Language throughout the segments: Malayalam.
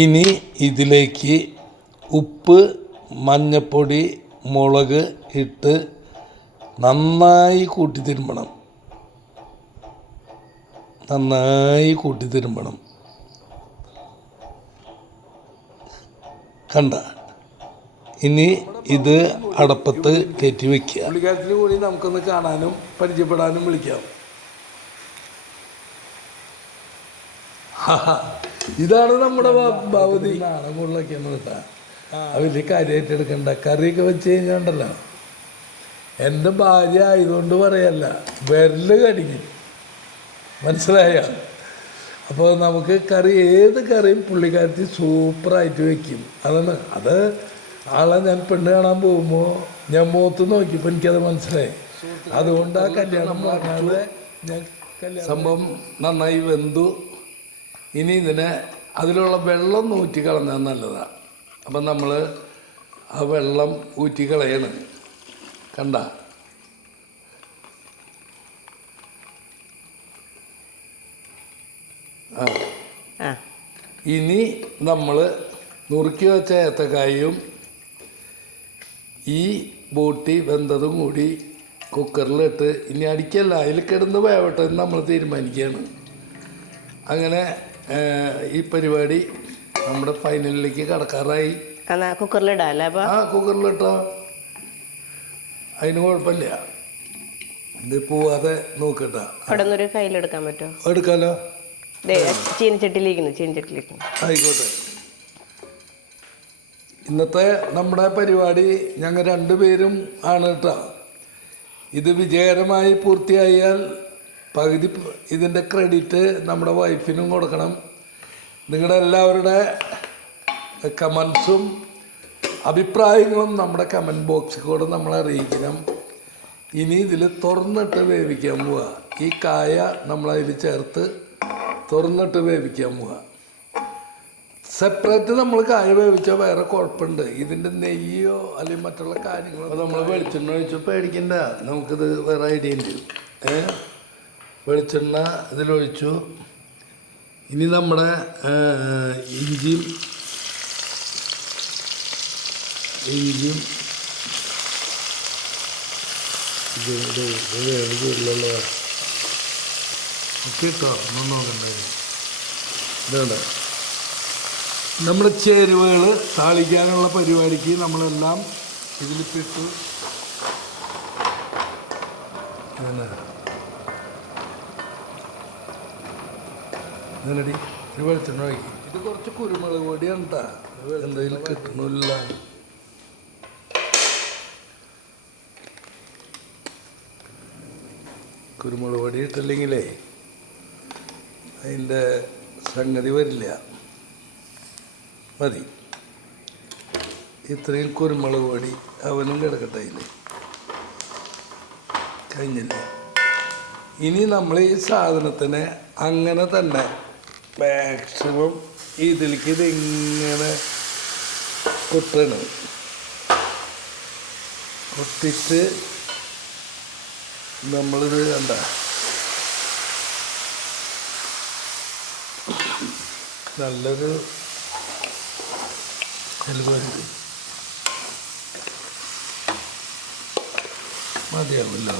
ഇനി ഇതിലേക്ക് ഉപ്പ്, മഞ്ഞൾപ്പൊടി, മുളക് ഇട്ട് നന്നായി കൂട്ടി തിരുമ്പണം. കണ്ട. ഇനി ഇത് അടപ്പത്ത് കയറ്റി വെക്കുക. പുള്ളിക്കാരത്തിൽ കൂടി നമുക്കൊന്ന് കാണാനും പരിചയപ്പെടാനും വിളിക്കാം. ഇതാണ് നമ്മുടെ ഭവതി. നാളെ മുകളിലൊക്കെയാണ് കേട്ടാ. വലിയ കാര്യമായിട്ട് എടുക്കണ്ട. കറിയൊക്കെ വെച്ച് കഴിഞ്ഞാണ്ടല്ലോ, എൻ്റെ ഭാര്യ ആയതുകൊണ്ട് പറയല്ല, വിരല് കടിക്കും. മനസ്സിലായ? അപ്പോൾ നമുക്ക് കറി, ഏത് കറിയും പുള്ളിക്കാരത്തി സൂപ്പറായിട്ട് വെക്കും. അത് ആളെ ഞാൻ പെണ്ണ് കാണാൻ പോകുമ്പോൾ ഞാൻ മുഖത്ത് നോക്കിയപ്പോൾ എനിക്കത് മനസ്സിലായി. അതുകൊണ്ട് ആ കല്യാണം പറഞ്ഞാൽ ഞാൻ സംഭവം നന്നായി വെന്തു. ഇനി ഇതിനെ അതിലുള്ള വെള്ളം ഊറ്റി കളഞ്ഞാൽ നല്ലതാണ്. അപ്പം നമ്മൾ ആ വെള്ളം ഊറ്റി കളയണം. കണ്ട. ഇനി നമ്മൾ നുറുക്കി വെച്ച ഏത്തക്കായും ഈ ബോട്ടി വെന്തതും കൂടി കുക്കറിലിട്ട് ഇനി അടിക്കല്ല, അതിൽ കിടന്ന് വേവട്ടെ എന്ന് നമ്മൾ തീരുമാനിക്കുകയാണ്. അങ്ങനെ ഈ പരിപാടി നമ്മുടെ ഫൈനലിലേക്ക് കടക്കാറായി. കുക്കറിലിടാല്ലേ? കുക്കറിലിട്ടോ, അതിന് കുഴപ്പമില്ല. ഇത് പോവാതെ നോക്കട്ടെ. കയ്യിലെടുക്കാൻ പറ്റുമോ? എടുക്കാലോ. ചീനിച്ചട്ടിലേക്ക് ആയിക്കോട്ടെ. ഇന്നത്തെ നമ്മുടെ പരിപാടി ഞങ്ങൾ രണ്ടുപേരും ആണ് കേട്ടോ. ഇത് വിജയകരമായി പൂർത്തിയായാൽ പകുതി ഇതിൻ്റെ ക്രെഡിറ്റ് നമ്മുടെ വൈഫിനും കൊടുക്കണം. നിങ്ങളുടെ എല്ലാവരുടെ കമൻസും അഭിപ്രായങ്ങളും നമ്മുടെ കമൻറ്റ് ബോക്സിൽ കൂടെ നമ്മളെ അറിയിക്കണം. ഇനി ഇതിൽ തുറന്നിട്ട് വേവിക്കാൻ പോവുക. ഈ കായ നമ്മളതിൽ ചേർത്ത് തുറന്നിട്ട് വേവിക്കാൻ പോവുക. സെപ്പറേറ്റ് നമ്മൾ കായ വേവിച്ചാൽ വേറെ കുഴപ്പമുണ്ട്. ഇതിൻ്റെ നെയ്യോ അല്ലെങ്കിൽ മറ്റുള്ള കാര്യങ്ങളോ നമ്മൾ വെളിച്ചെണ്ണ ഒഴിച്ച് പേടിക്കണ്ട. നമുക്കിത് വേറെ ഐഡിയ ഉണ്ട്. വെളിച്ചെണ്ണ ഇതിലൊഴിച്ചു. ഇനി നമ്മുടെ ഇഞ്ചിയും കൂടുതലുള്ള കേട്ടോ നോക്കണ്ടായിരുന്നു. ഇതുണ്ട് നമ്മുടെ ചേരുവകൾ താളിക്കാനുള്ള പരിപാടിക്ക് നമ്മളെല്ലാം ഇതിലിപ്പിട്ടു. അങ്ങനടി ഇത് വെളിച്ചെണ്ണ ഒഴിക്കും. ഇത് കുറച്ച് കുരുമുളക് പൊടിയാണ് കേട്ടോ. എന്തെങ്കിലും കിട്ടണില്ല. കുരുമുളക് പൊടി ഇട്ടില്ലെങ്കിലേ അതിൻ്റെ സംഗതി വരില്ല. മതി. ഇത്രയും കുരുമുളക് പൊടി അവനും കിടക്കട്ടെ. അതിൽ കഴിഞ്ഞില്ലേ? ഇനി നമ്മൾ ഈ സാധനത്തിനെ അങ്ങനെ തന്നെ മാക്സിമം ഇതിലേക്ക് ഇതിങ്ങനെ കൊട്ടണം. കൊട്ടിട്ട് നമ്മളിത് കണ്ട നല്ലൊരു പരിപാടി മതിയാവില്ലോ.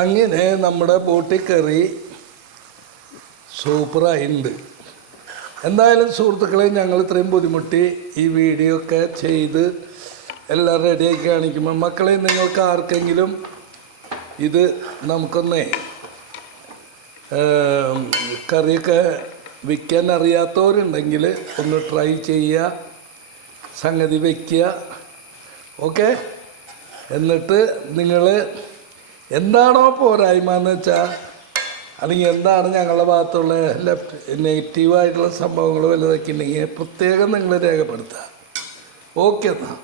അങ്ങനെ നമ്മുടെ ബോട്ടിക്കറി സൂപ്പറായിട്ടുണ്ട്. എന്തായാലും സുഹൃത്തുക്കളെ, ഞങ്ങൾ ഇത്രയും ബുദ്ധിമുട്ടി ഈ വീഡിയോ ഒക്കെ ചെയ്ത് എല്ലാം റെഡിയാക്കി കാണിക്കുമ്പോൾ മക്കളെ, നിങ്ങൾക്ക് ആർക്കെങ്കിലും ഇത് നമുക്കൊന്നേ കറിയൊക്കെ വിൽക്കാൻ അറിയാത്തവരുണ്ടെങ്കിൽ ഒന്ന് ട്രൈ ചെയ്യുക, സംഗതി വയ്ക്കുക. ഓക്കെ. എന്നിട്ട് നിങ്ങൾ എന്താണോ പോരായ്മ എന്ന് വെച്ചാൽ, അല്ലെങ്കിൽ എന്താണ് ഞങ്ങളുടെ ഭാഗത്തുള്ള നെഗറ്റീവായിട്ടുള്ള സംഭവങ്ങൾ വലുതൊക്കെ ഉണ്ടെങ്കിൽ പ്രത്യേകം നിങ്ങൾ രേഖപ്പെടുത്തുക. ഓക്കെ എന്നാൽ.